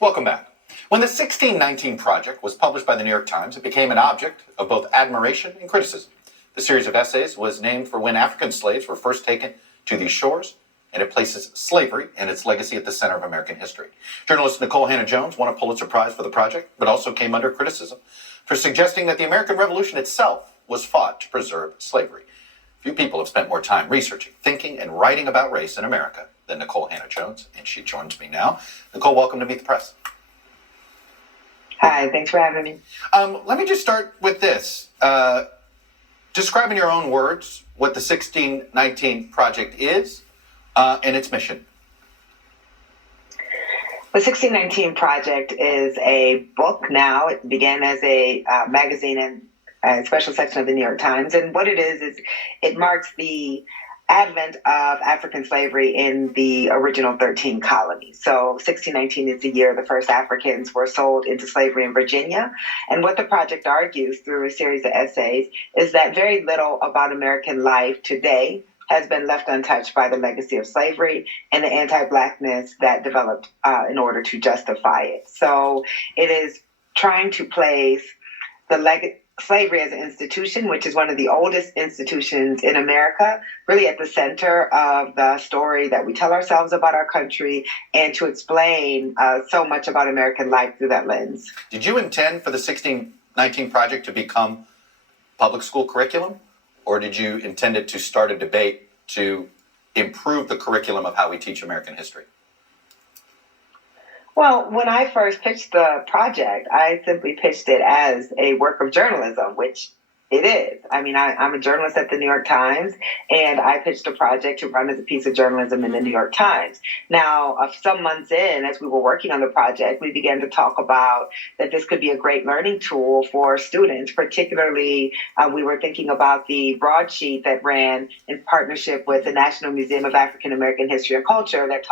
Welcome back. When the 1619 Project was published by the New York Times, it became an object of both admiration and criticism. The series of essays was named for when African slaves were first taken to these shores, and it places slavery and its legacy at the center of American history. Journalist Nikole Hannah-Jones won a Pulitzer Prize for the project, but also came under criticism for suggesting that the American Revolution itself was fought to preserve slavery. Few people have spent more time researching, thinking, and writing about race in America than Nikole Hannah-Jones, and she joins me now. Nikole, welcome to Meet the Press. Hi, thanks for having me. Let me just start with this. Describe in your own words what the 1619 Project is and its mission. The 1619 Project is a book now. It began as a magazine and a special section of the New York Times. And what it is it marks the advent of African slavery in the original 13 colonies. So 1619 is the year the first Africans were sold into slavery in Virginia. And what the project argues through a series of essays is that very little about American life today has been left untouched by the legacy of slavery and the anti-Blackness that developed in order to justify it. So it is trying to place the slavery as an institution, which is one of the oldest institutions in America, really at the center of the story that we tell ourselves about our country, and to explain so much about American life through that lens. Did you intend for the 1619 Project to become public school curriculum, or did you intend it to start a debate to improve the curriculum of how we teach American history? Well, when I first pitched the project, I simply pitched it as a work of journalism, which it is. I mean, I'm a journalist at the New York Times, and I pitched a project to run as a piece of journalism in the New York Times. Now, some months in, as we were working on the project, we began to talk about that this could be a great learning tool for students. Particularly, we were thinking about the broadsheet that ran in partnership with the National Museum of African American History and Culture that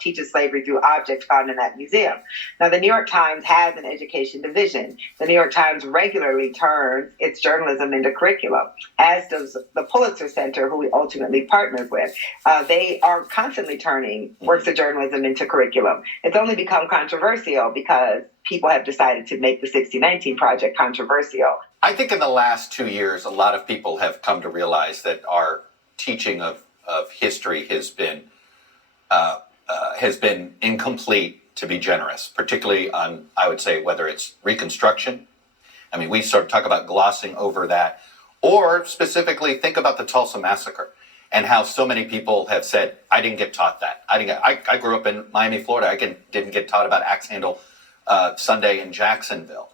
teaches slavery through objects found in that museum. Now, the New York Times has an education division. The New York Times regularly turns its journalism into curriculum, as does the Pulitzer Center, who we ultimately partnered with. They are constantly turning works of journalism into curriculum. It's only become controversial because people have decided to make the 1619 Project controversial. I think in the last 2 years, a lot of people have come to realize that our teaching of history has been incomplete, to be generous, particularly on, I would say, whether it's Reconstruction. I mean, we sort of talk about glossing over that, or specifically think about the Tulsa Massacre and how so many people have said, I didn't get taught that. I grew up in Miami, Florida. I didn't get taught about Axe Handle Sunday in Jacksonville.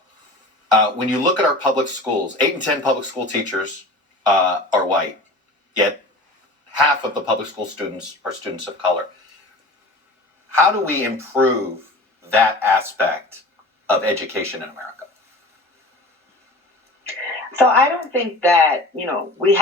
When you look at our public schools, 8 in 10 public school teachers are white, yet half of the public school students are students of color. How do we improve that aspect of education in America? So I don't think that, we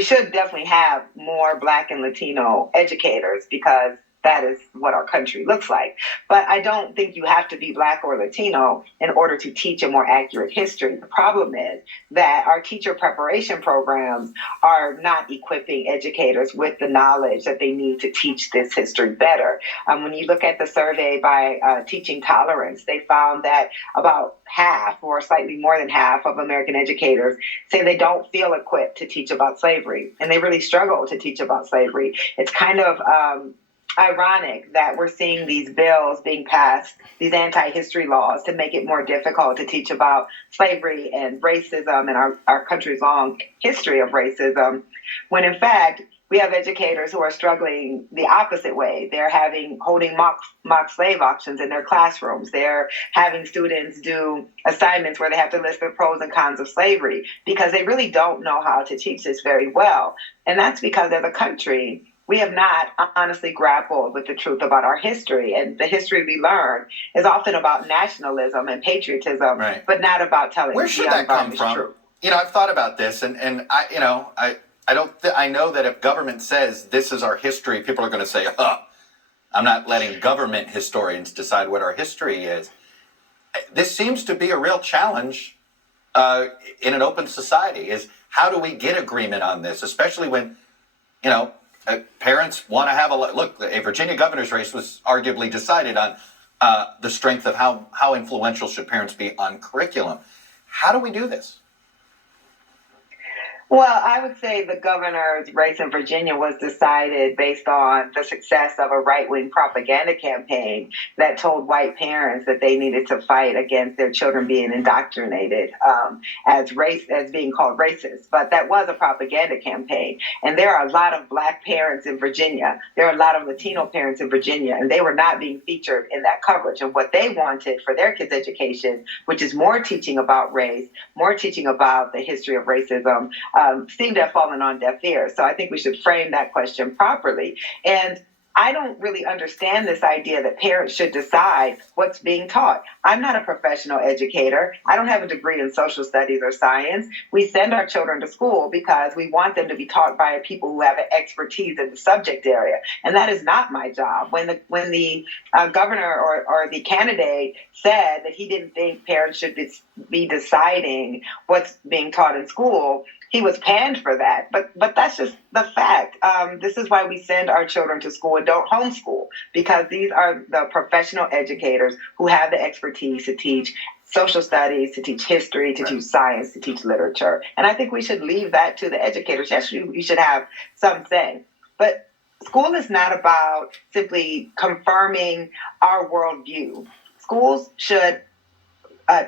should definitely have more Black and Latino educators because that is what our country looks like. But I don't think you have to be Black or Latino in order to teach a more accurate history. The problem is that our teacher preparation programs are not equipping educators with the knowledge that they need to teach this history better. When you look at the survey by Teaching Tolerance, they found that about half or slightly more than half of American educators say they don't feel equipped to teach about slavery, and they really struggle to teach about slavery. It's kind of ironic that we're seeing these bills being passed, these anti-history laws, to make it more difficult to teach about slavery and racism and our country's long history of racism, when in fact we have educators who are struggling the opposite way. They're holding mock slave auctions in their classrooms. They're having students do assignments where they have to list the pros and cons of slavery because they really don't know how to teach this very well. And that's because as a country, we have not honestly grappled with the truth about our history. And the history we learn is often about nationalism and patriotism, right, but not about telling Where should that come from? Truth. I've thought about this, and I know that if government says this is our history, people are going to say, I'm not letting government historians decide what our history is. This seems to be a real challenge in an open society, is how do we get agreement on this, especially when, parents want to have a Virginia governor's race was arguably decided on the strength of how influential should parents be on curriculum. How do we do this? Well, I would say the governor's race in Virginia was decided based on the success of a right-wing propaganda campaign that told white parents that they needed to fight against their children being indoctrinated as being called racist. But that was a propaganda campaign, and there are a lot of black parents in Virginia. There are a lot of Latino parents in Virginia, and they were not being featured in that coverage. And what they wanted for their kids' education, which is more teaching about race, more teaching about the history of racism, seem to have fallen on deaf ears. So I think we should frame that question properly. And I don't really understand this idea that parents should decide what's being taught. I'm not a professional educator. I don't have a degree in social studies or science. We send our children to school because we want them to be taught by people who have an expertise in the subject area. And that is not my job. When the governor or the candidate said that he didn't think parents should be deciding what's being taught in school, he was panned for that, but that's just the fact. This is why we send our children to school and don't homeschool, because these are the professional educators who have the expertise to teach social studies, to teach history, to teach science, to teach literature. And I think we should leave that to the educators. Yes, you should have some say, but school is not about simply confirming our worldview. Schools should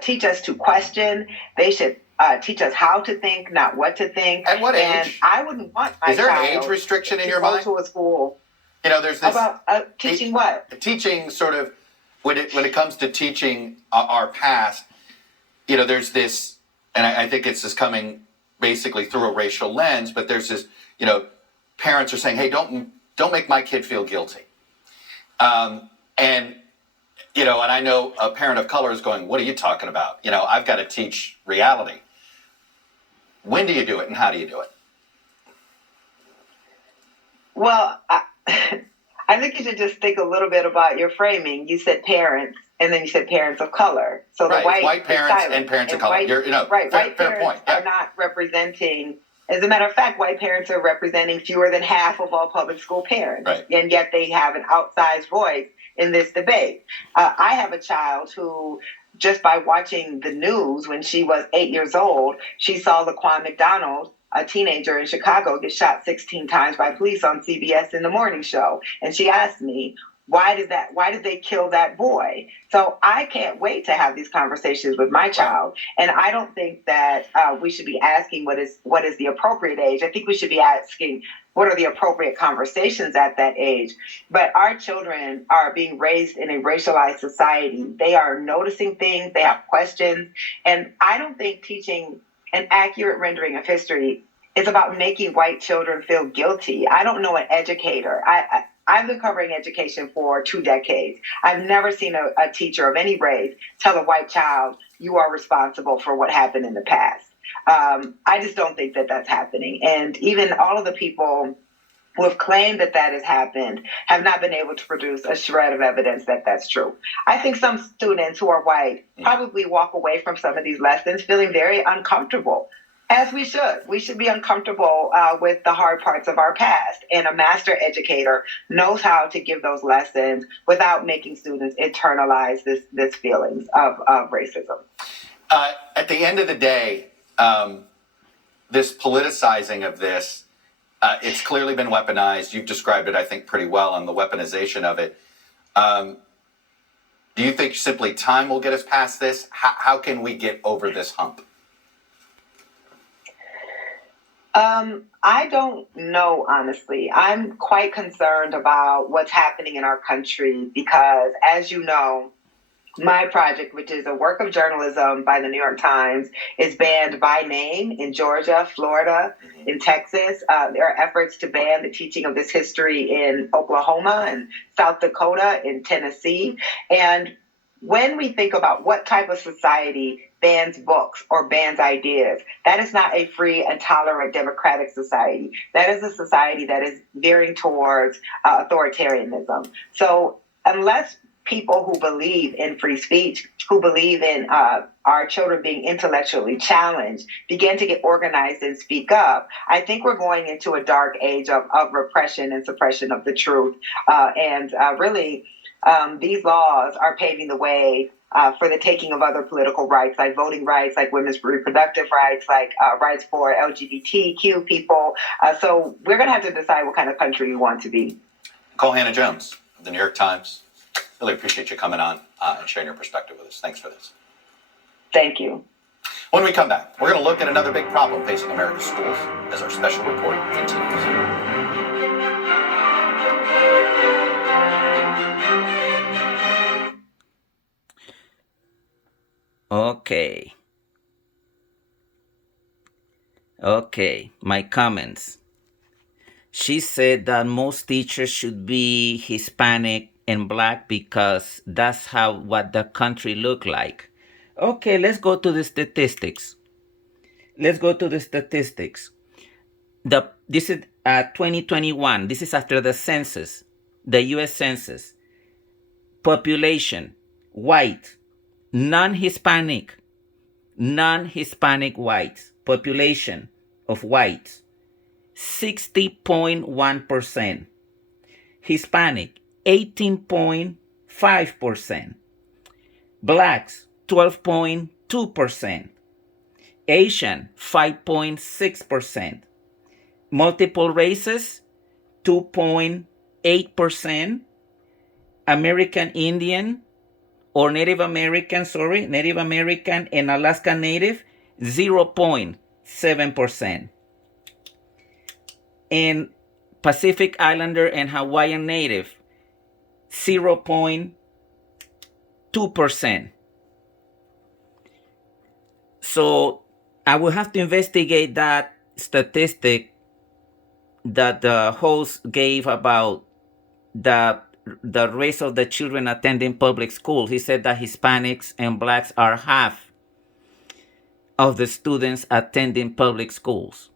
teach us to question. They should teach us how to think, not what to think. At what age? And I wouldn't want my Is there an child age restriction in your go mind? to a school. You know, there's this About teaching what? teaching sort of when it comes to teaching our past. You know, there's this, and I think it's just coming basically through a racial lens. But there's this, you know, parents are saying, "Hey, don't make my kid feel guilty," and you know, and I know a parent of color is going, "What are you talking about? You know, I've got to teach reality." When do you do it, and how do you do it? Well, I think you should just think a little bit about your framing. You said parents, and then you said parents of color. So the white parents and parents of color. White fair parents point. Yeah. are not representing. As a matter of fact, white parents are representing fewer than half of all public school parents, Right. And yet they have an outsized voice in this debate. I have a child who, just by watching the news when she was 8 years old, she saw Laquan McDonald, a teenager in Chicago, get shot 16 times by police on CBS in the morning show. And she asked me, why did they kill that boy? So I can't wait to have these conversations with my child. And I don't think that we should be asking what is the appropriate age. I think we should be asking what are the appropriate conversations at that age. But our children are being raised in a racialized society. They are noticing things. They have questions. And I don't think teaching an accurate rendering of history is about making white children feel guilty. I don't know an educator. I've been covering education for 2 decades. I've never seen a teacher of any race tell a white child, you are responsible for what happened in the past. I just don't think that that's happening. And even all of the people who have claimed that that has happened have not been able to produce a shred of evidence that that's true. I think some students who are white probably walk away from some of these lessons feeling very uncomfortable. As we should. We should be uncomfortable with the hard parts of our past. And a master educator knows how to give those lessons without making students internalize this feelings of racism. At the end of the day, this politicizing of this, it's clearly been weaponized. You've described it, I think, pretty well on the weaponization of it. Do you think simply time will get us past this? How can we get over this hump? I don't know, honestly. I'm quite concerned about what's happening in our country because, as you know, my project, which is a work of journalism by the New York Times, is banned by name in Georgia, Florida, in Texas. There are efforts to ban the teaching of this history in Oklahoma and South Dakota, in Tennessee. And when we think about what type of society bans books or bans ideas, that is not a free and tolerant democratic society. That is a society that is veering towards authoritarianism. So unless people who believe in free speech, who believe in our children being intellectually challenged, begin to get organized and speak up, I think we're going into a dark age of repression and suppression of the truth. And really, these laws are paving the way for the taking of other political rights, like voting rights, like women's reproductive rights, like rights for LGBTQ people. So we're going to have to decide what kind of country we want to be. Nicole Hannah-Jones of the New York Times. Really appreciate you coming on and sharing your perspective with us. Thanks for this. Thank you. When we come back, we're going to look at another big problem facing America's schools as our special report continues. Okay, my comments. She said that most teachers should be Hispanic and Black because that's what the country look like. Okay, let's go to the statistics. This is 2021. This is after the census, the U.S. Census. Population, white, non-Hispanic whites. Population of whites, 60.1%. Hispanic, 18.5%. Blacks, 12.2%. Asian, 5.6%. Multiple races, 2.8%. American Indian or Native American and Alaska Native, 0.7%. And Pacific Islander and Hawaiian Native, 0.2%. So I will have to investigate that statistic that the host gave about the race of the children attending public schools. He said that Hispanics and Blacks are half of the students attending public schools.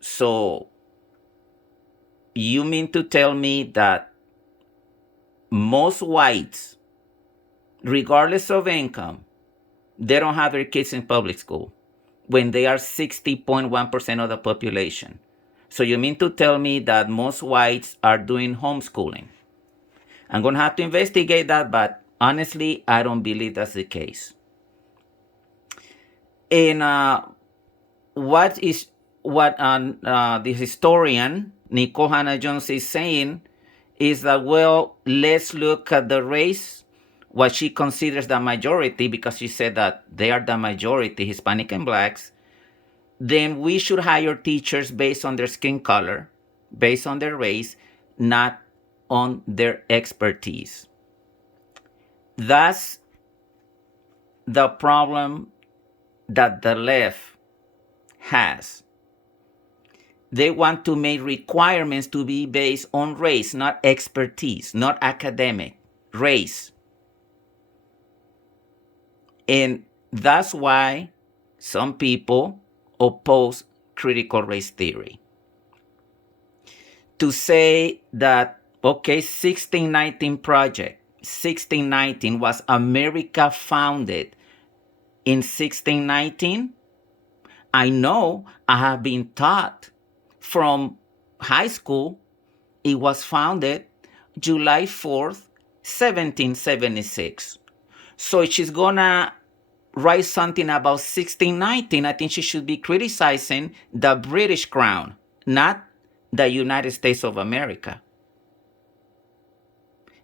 So you mean to tell me that most whites, regardless of income, they don't have their kids in public school when they are 60.1% of the population? So you mean to tell me that most whites are doing homeschooling? I'm going to have to investigate that, but honestly, I don't believe that's the case. And what the historian Nicole Hannah-Jones is saying is that, well, let's look at the race, what she considers the majority, because she said that they are the majority, Hispanic and Blacks. Then we should hire teachers based on their skin color, based on their race, not on their expertise. That's the problem that the left has. They want to make requirements to be based on race, not expertise, not academic, race. And that's why some people oppose critical race theory. To say that, okay, 1619 Project, 1619 was America founded in 1619? I know, I have been taught from high school, it was founded July 4th, 1776. So if she's gonna write something about 1619, I think she should be criticizing the British Crown, not the United States of America.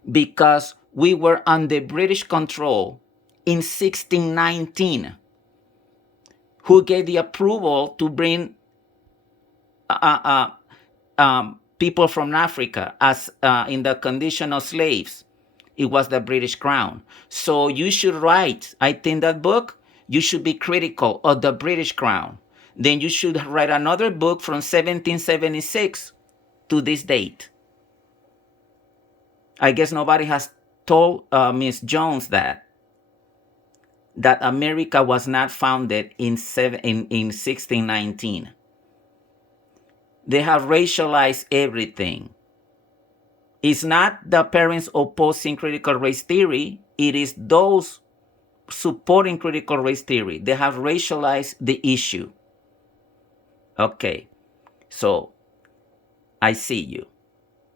Because we were under British control in 1619. Who gave the approval to bring people from Africa as in the condition of slaves? It was the British Crown. So you should write, I think that book, you should be critical of the British Crown. Then you should write another book from 1776 to this date. I guess nobody has told Ms. Jones that America was not founded in 1619. They have racialized everything. It's not the parents opposing critical race theory. It is those supporting critical race theory. They have racialized the issue. Okay, so I see you.